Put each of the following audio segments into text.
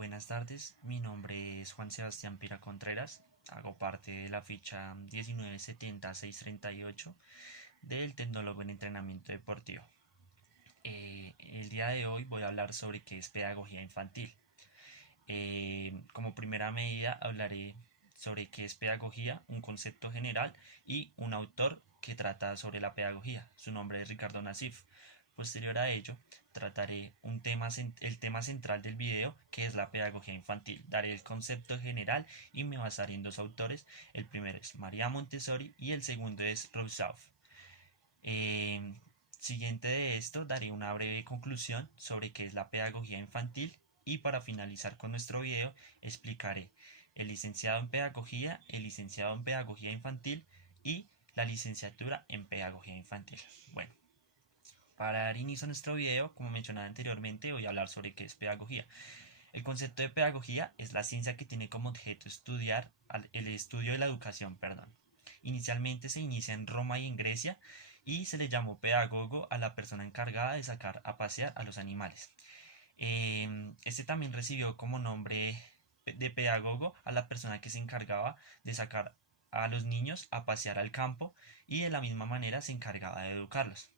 Buenas tardes, mi nombre es Juan Sebastián Pira Contreras, hago parte de la ficha 1970-638 del Tecnólogo en Entrenamiento Deportivo. El día de hoy voy a hablar sobre qué es pedagogía infantil. Como primera medida hablaré sobre qué es pedagogía, un concepto general y un autor que trata sobre la pedagogía. Su nombre es Ricardo Nassif. Posterior a ello, trataré el tema central del video, que es la pedagogía infantil. Daré el concepto general y me basaré en dos autores. El primero es María Montessori y el segundo es Rousseau. Eh, Siguiente de esto, daré una breve conclusión sobre qué es la pedagogía infantil y para finalizar con nuestro video explicaré el licenciado en pedagogía, el licenciado en pedagogía infantil y la licenciatura en pedagogía infantil. Bueno, para dar inicio a nuestro video, como mencionaba anteriormente, voy a hablar sobre qué es pedagogía. El concepto de pedagogía es la ciencia que tiene como objeto estudiar el estudio de la educación, perdón. Inicialmente se inicia en Roma y en Grecia y se le llamó pedagogo a la persona encargada de sacar a pasear a los animales. Este también recibió como nombre de pedagogo a la persona que se encargaba de sacar a los niños a pasear al campo y de la misma manera se encargaba de educarlos.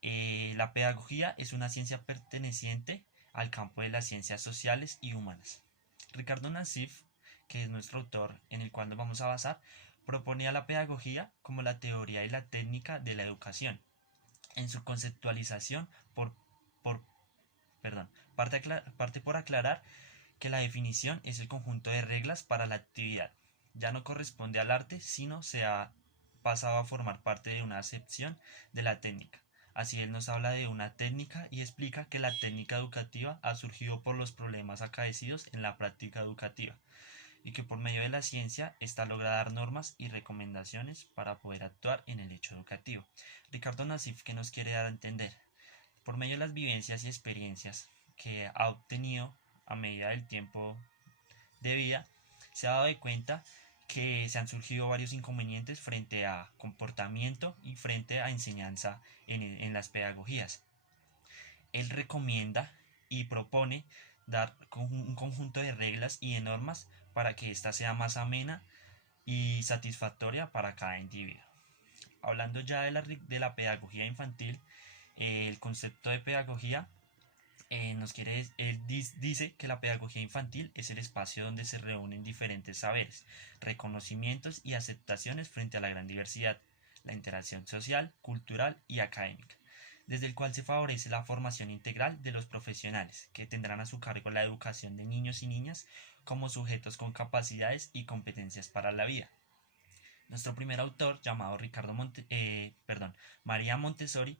La pedagogía es una ciencia perteneciente al campo de las ciencias sociales y humanas. Ricardo Nassif, que es nuestro autor en el cual nos vamos a basar, propone a la pedagogía como la teoría y la técnica de la educación. En su conceptualización, por, perdón, parte por aclarar que la definición es el conjunto de reglas para la actividad. Ya no corresponde al arte, sino se ha pasado a formar parte de una acepción de la técnica. Así él nos habla de una técnica y explica que la técnica educativa ha surgido por los problemas acaecidos en la práctica educativa y que por medio de la ciencia ésta logra dar normas y recomendaciones para poder actuar en el hecho educativo. Ricardo Nassif, ¿qué nos quiere dar a entender? Por medio de las vivencias y experiencias que ha obtenido a medida del tiempo de vida, se ha dado de cuenta que se han surgido varios inconvenientes frente a comportamiento y frente a enseñanza en las pedagogías. Él recomienda y propone dar un conjunto de reglas y de normas para que ésta sea más amena y satisfactoria para cada individuo. Hablando ya de la pedagogía infantil, el concepto de pedagogía dice que la pedagogía infantil es el espacio donde se reúnen diferentes saberes, reconocimientos y aceptaciones frente a la gran diversidad, la interacción social, cultural y académica, desde el cual se favorece la formación integral de los profesionales, que tendrán a su cargo la educación de niños y niñas como sujetos con capacidades y competencias para la vida. Nuestro primer autor, llamado María Montessori,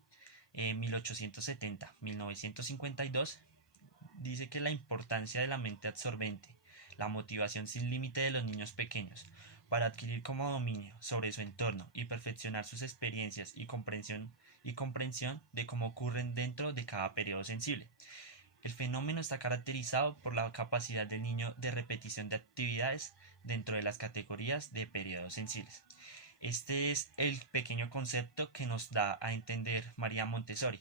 en 1870-1952, dice que la importancia de la mente absorbente, la motivación sin límite de los niños pequeños, para adquirir como dominio sobre su entorno y perfeccionar sus experiencias y comprensión de cómo ocurren dentro de cada periodo sensible. El fenómeno está caracterizado por la capacidad del niño de repetición de actividades dentro de las categorías de periodos sensibles. Este es el pequeño concepto que nos da a entender María Montessori.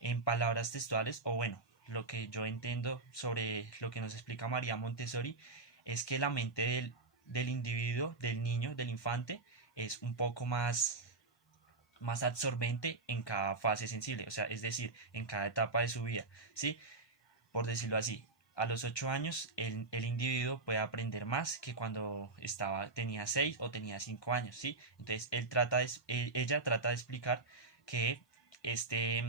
En palabras textuales, o bueno, lo que yo entiendo sobre lo que nos explica María Montessori es que la mente del individuo, del niño, del infante, es un poco más absorbente en cada fase sensible, o sea, es decir, en cada etapa de su vida, ¿sí? Por decirlo así. A los 8 años el individuo puede aprender más que cuando tenía 6 o tenía 5 años, ¿sí? Entonces ella trata de explicar que este,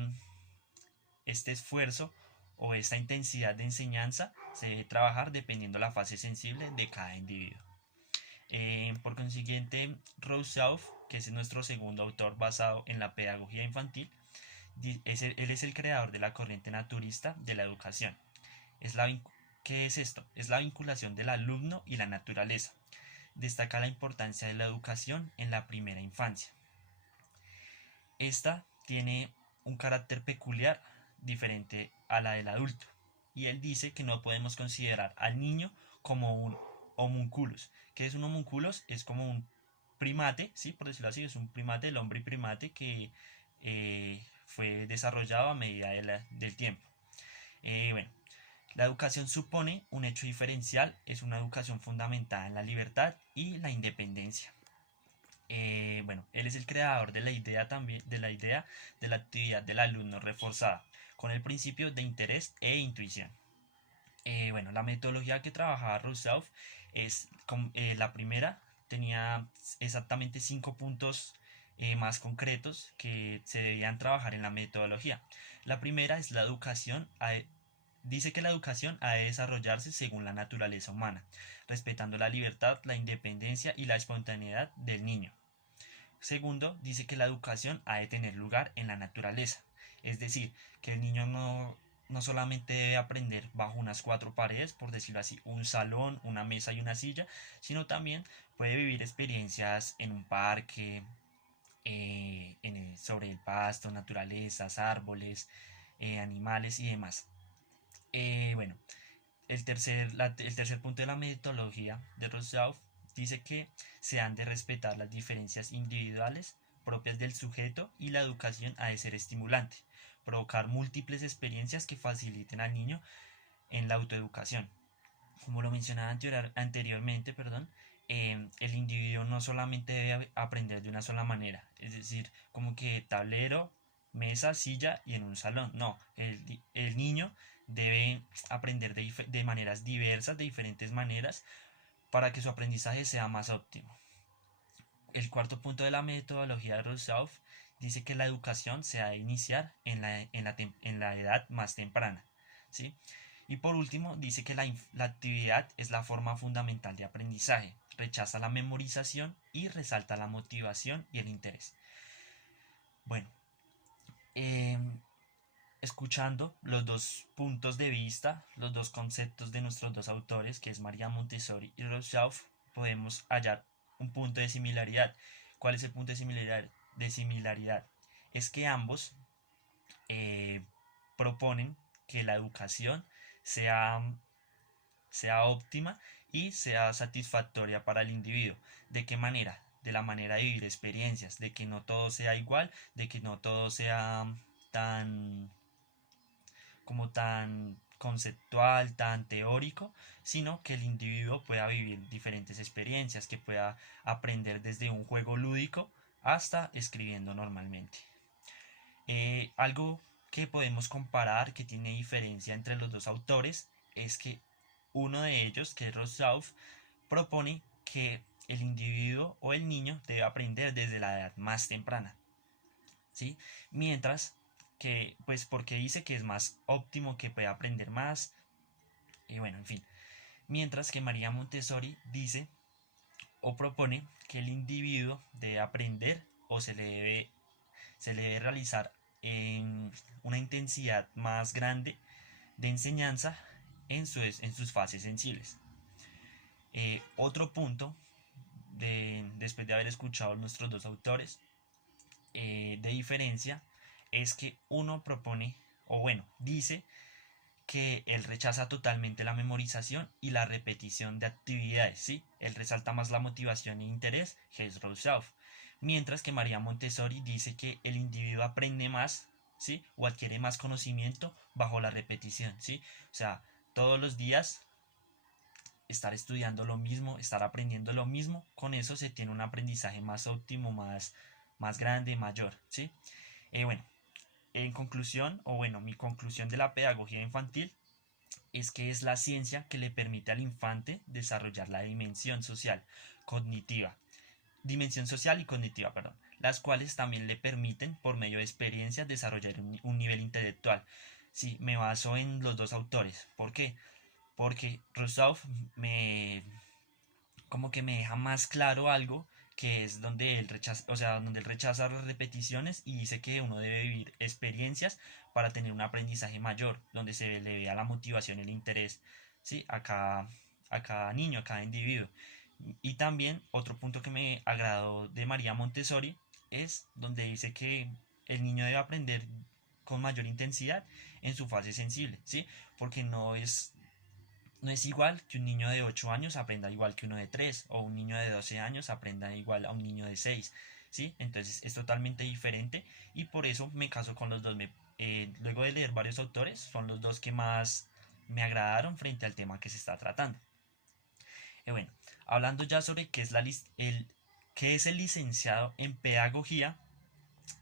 este esfuerzo o esta intensidad de enseñanza se debe trabajar dependiendo la fase sensible de cada individuo. Por consiguiente, Rousseau, que es nuestro segundo autor basado en la pedagogía infantil, él es el creador de la corriente naturista de la educación. Es la ¿Qué es esto? Es la vinculación del alumno y la naturaleza. Destaca la importancia de la educación en la primera infancia. Esta tiene un carácter peculiar diferente a la del adulto. Y él dice que no podemos considerar al niño como un homunculus. ¿Qué es un homunculus? Es como un primate, ¿sí? Por decirlo así, es un primate, el hombre primate que fue desarrollado a medida del tiempo. Bueno, La educación supone un hecho diferencial, es una educación fundamentada en la libertad y la independencia. Bueno, él es el creador de la idea también, de la idea de la actividad del alumno reforzada, con el principio de interés e intuición. Bueno, la metodología que trabajaba Rousseau es la primera, tenía exactamente 5 puntos más concretos que se debían trabajar en la metodología. La primera es la educación. Dice que la educación ha de desarrollarse según la naturaleza humana, respetando la libertad, la independencia y la espontaneidad del niño. Segundo, dice que la educación ha de tener lugar en la naturaleza, es decir, que el niño no solamente debe aprender bajo unas cuatro paredes, por decirlo así, un salón, una mesa y una silla, sino también puede vivir experiencias en un parque, sobre el pasto, naturalezas, árboles, animales y demás. Bueno, el tercer punto de la metodología de Rousseau dice que se han de respetar las diferencias individuales propias del sujeto y la educación ha de ser estimulante, provocar múltiples experiencias que faciliten al niño en la autoeducación. Como lo mencionaba anteriormente, el individuo no solamente debe aprender de una sola manera, es decir, como que tablero, mesa, silla y en un salón. No, el niño debe aprender de maneras diversas, de diferentes maneras, para que su aprendizaje sea más óptimo. El cuarto punto de la metodología de Rousseau dice que la educación se ha de iniciar en la edad más temprana, ¿sí? Y por último, dice que la actividad es la forma fundamental de aprendizaje, rechaza la memorización y resalta la motivación y el interés. Bueno, eh, escuchando los dos puntos de vista, los dos conceptos de nuestros dos autores, que es María Montessori y Rousseau, podemos hallar un punto de similaridad. ¿Cuál es el punto de similaridad? Es que ambos eh, proponen que la educación sea, sea óptima y sea satisfactoria para el individuo. ¿De qué manera? De la manera de vivir experiencias, de que no todo sea igual, de que no todo sea tan tan conceptual, tan teórico, sino que el individuo pueda vivir diferentes experiencias, que pueda aprender desde un juego lúdico hasta escribiendo normalmente. Algo que podemos comparar, que tiene diferencia entre los dos autores, es que uno de ellos, que es Rousseau, propone que el individuo o el niño debe aprender desde la edad más temprana, ¿sí? Mientras que, pues porque dice que es más óptimo, que puede aprender más, y bueno, en fin. Mientras que María Montessori dice o propone que el individuo debe aprender o se le debe realizar en una intensidad más grande de enseñanza en sus fases sensibles. Otro punto, después de haber escuchado a nuestros dos autores, de diferencia, es que uno propone, o bueno, dice que él rechaza totalmente la memorización y la repetición de actividades, ¿sí? Él resalta más la motivación e interés, que es Rousseau. Mientras que María Montessori dice que el individuo aprende más, ¿sí? O adquiere más conocimiento bajo la repetición, ¿sí? O sea, todos los días estar estudiando lo mismo, estar aprendiendo lo mismo, con eso se tiene un aprendizaje más óptimo, más grande, mayor, ¿sí? Bueno, en conclusión, o bueno, mi conclusión de la pedagogía infantil es que es la ciencia que le permite al infante desarrollar la cognitiva, dimensión social y cognitiva, perdón, las cuales también le permiten, por medio de experiencias, desarrollar un nivel intelectual. Sí, me baso en los dos autores. ¿Por qué? Porque Rousseau me, como que me deja más claro algo, que es donde él rechaza, o sea, donde él rechaza las repeticiones y dice que uno debe vivir experiencias para tener un aprendizaje mayor, donde se le vea la motivación y el interés, ¿sí? A cada niño, a cada individuo. Y también otro punto que me agradó de María Montessori es donde dice que el niño debe aprender con mayor intensidad en su fase sensible, ¿sí? Porque no es igual que un niño de 8 años aprenda igual que uno de 3 o un niño de 12 años aprenda igual a un niño de 6, ¿sí? Entonces es totalmente diferente y por eso me caso con los dos. Luego de leer varios autores, son los dos que más me agradaron frente al tema que se está tratando. Bueno, hablando ya sobre qué es el licenciado en pedagogía,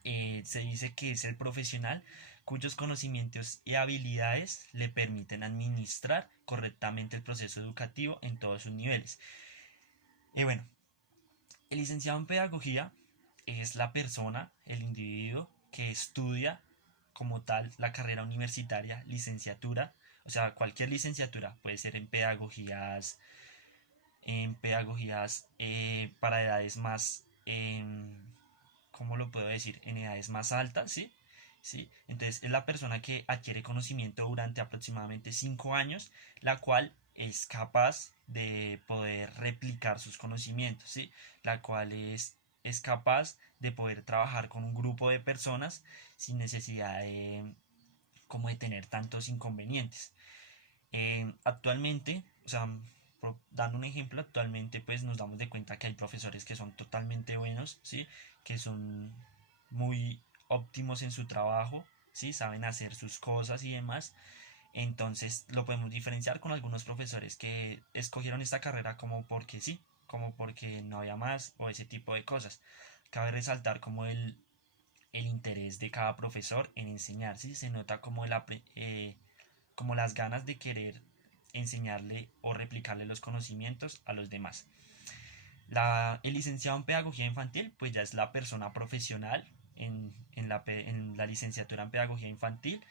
se dice que es el profesional cuyos conocimientos y habilidades le permiten administrar correctamente el proceso educativo en todos sus niveles. Bueno, el licenciado en pedagogía es la persona, el individuo que estudia como tal la carrera universitaria, licenciatura, o sea, cualquier licenciatura, puede ser en pedagogías para edades más, ¿cómo lo puedo decir? En edades más altas, ¿sí? ¿Sí? Entonces es la persona que adquiere conocimiento durante aproximadamente 5 años, la cual es capaz de poder replicar sus conocimientos, ¿sí? La cual es capaz de poder trabajar con un grupo de personas sin necesidad como de tener tantos inconvenientes. Actualmente, o sea, dando un ejemplo, actualmente pues nos damos de cuenta que hay profesores que son totalmente buenos, ¿sí? Que son muy óptimos en su trabajo, ¿sí? Saben hacer sus cosas y demás. Entonces lo podemos diferenciar con algunos profesores que escogieron esta carrera como porque sí, como porque no había más o ese tipo de cosas. Cabe resaltar como el interés de cada profesor en enseñar, ¿sí? Se nota como las ganas de querer enseñarle o replicarle los conocimientos a los demás. El licenciado en pedagogía infantil pues ya es la persona profesional en la licenciatura en pedagogía infantil.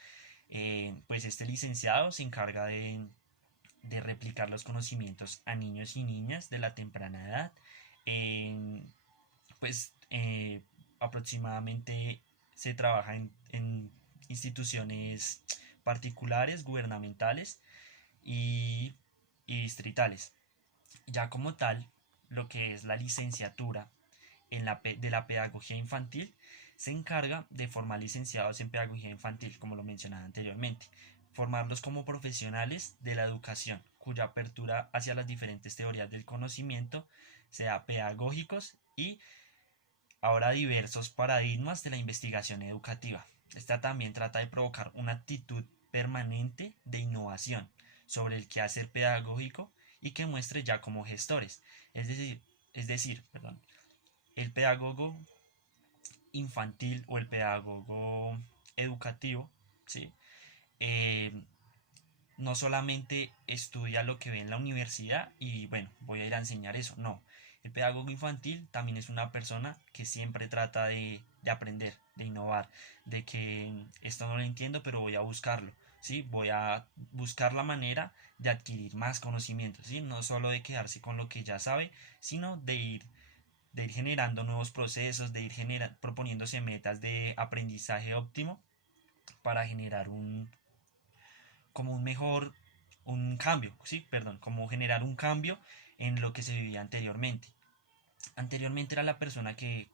Pues este licenciado se encarga de replicar los conocimientos a niños y niñas de la temprana edad. Eh, pues aproximadamente se trabaja en instituciones particulares, gubernamentales y, y distritales. Ya como tal, lo que es la licenciatura de la pedagogía infantil se encarga de formar licenciados en pedagogía infantil, como lo mencionaba anteriormente, formarlos como profesionales de la educación, cuya apertura hacia las diferentes teorías del conocimiento sea pedagógicos y ahora diversos paradigmas de la investigación educativa. Esta también trata de provocar una actitud permanente de innovación sobre el quehacer pedagógico y que muestre ya como gestores. Es decir, el pedagogo infantil o el pedagogo educativo, ¿sí? Eh, no solamente estudia lo que ve en la universidad y bueno, voy a ir a enseñar eso, no. El pedagogo infantil también es una persona que siempre trata de aprender, de innovar, de que esto no lo entiendo, pero voy a buscarlo, ¿sí? Voy a buscar la manera de adquirir más conocimientos, ¿sí? No solo de quedarse con lo que ya sabe, sino de ir generando nuevos procesos, de ir proponiéndose metas de aprendizaje óptimo para generar como un cambio, sí, perdón, como generar un cambio en lo que se vivía anteriormente. Anteriormente era la persona que,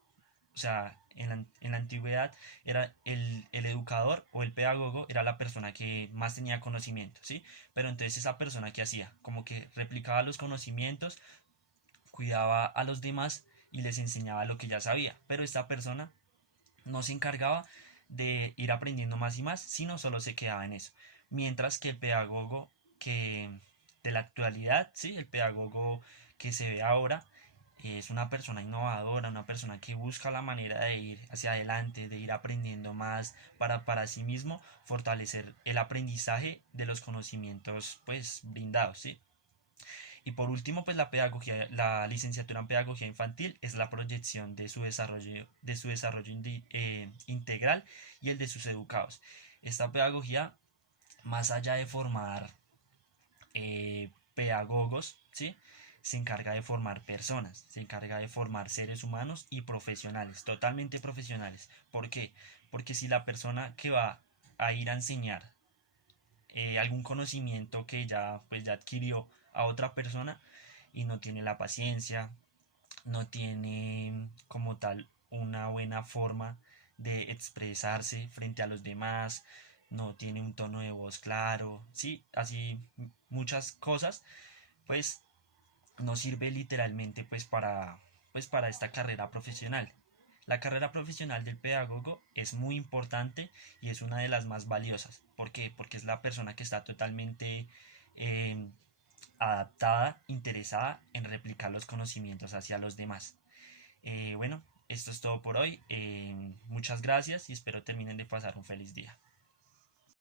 o sea, en la antigüedad era el educador o el pedagogo, era la persona que más tenía conocimiento, ¿sí? Pero entonces esa persona que hacía, como que replicaba los conocimientos, cuidaba a los demás y les enseñaba lo que ya sabía, pero esta persona no se encargaba de ir aprendiendo más y más, sino solo se quedaba en eso. Mientras que el pedagogo que de la actualidad, sí, el pedagogo que se ve ahora es una persona innovadora, una persona que busca la manera de ir hacia adelante, de ir aprendiendo más para sí mismo fortalecer el aprendizaje de los conocimientos pues brindados, ¿sí? Y por último, pues la licenciatura en pedagogía infantil es la proyección de su desarrollo integral y el de sus educados. Esta pedagogía, más allá de formar pedagogos, ¿sí? Se encarga de formar personas, se encarga de formar seres humanos y profesionales, totalmente profesionales. ¿Por qué? Porque si la persona que va a ir a enseñar algún conocimiento que ya adquirió a otra persona y no tiene la paciencia, no tiene como tal una buena forma de expresarse frente a los demás, no tiene un tono de voz claro, sí, así muchas cosas, pues no sirve literalmente pues para esta carrera profesional. La carrera profesional del pedagogo es muy importante y es una de las más valiosas. ¿Por qué? Porque es la persona que está totalmente eh, adaptada, interesada en replicar los conocimientos hacia los demás. Bueno, esto es todo por hoy. Muchas gracias y espero terminen de pasar un feliz día.